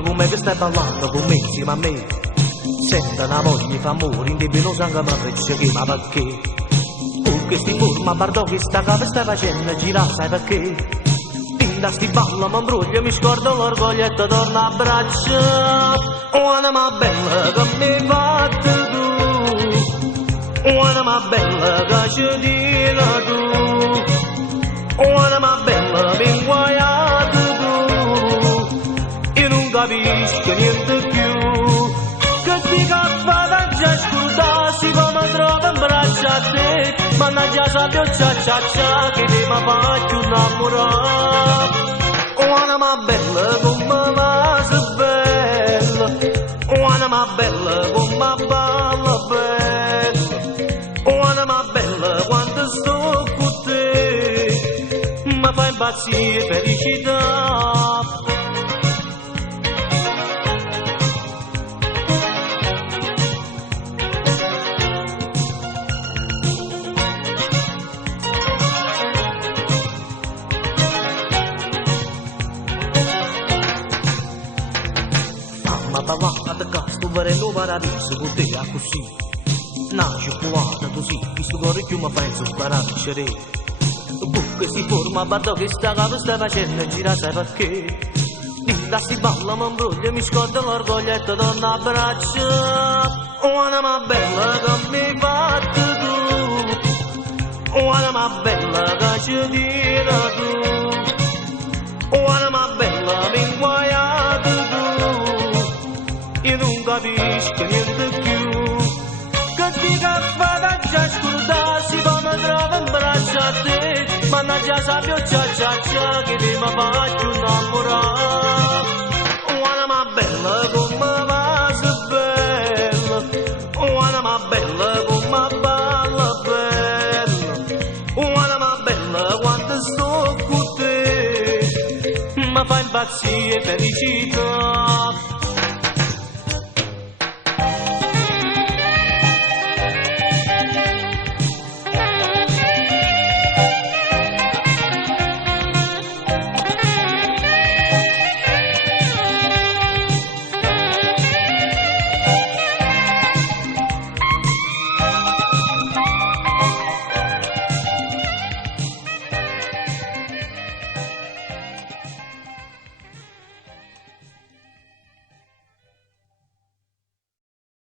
Bambina come che stai ballando con me insieme a me. Senta una voglia fa amore, in te non sangue ma freccia che ma perché? Che sti forma bardò che sta capa stai facendo girare sai perché? Tinda sti balla mi imbroglio mi scordo l'orgoglio e ti torna a braccia. Anima bella che mi fatta tu, anima bella che ci tira tu, anima bella mi inguaiata tu. Io non capisco niente più, che ti cappa da già scordassi come trovo in braccia a te. Mannaggia sabbia cia cia cia che ti mi faccio innamorare. Anima bella come va se bella, anima bella come balla bella, anima bella quando sto con te, mi fa impazzire felicità. Ma parlata da casto varello paradiso con te a così. Nasce puata così, questo cuore più mi fa inzuppare che si forma, guarda che sta capa stai facendo gira sai perché? Linda si balla, mi imbroglio, mi scordo l'orgoglio e ti torna a braccia. Anima bella che mi fatta tu, anima bella che ci tira tu, anima bella mi inguaiata tu. Io non capisco niente più, che ti cappa da già scordassi come trovo in braccia a te. Mannaggia sabbia cia cia cia che ti mi faccio innamorare. Anima bella come va se bella, anima bella come balla bella, anima bella quando sto con te, mi fa impazzire felicità.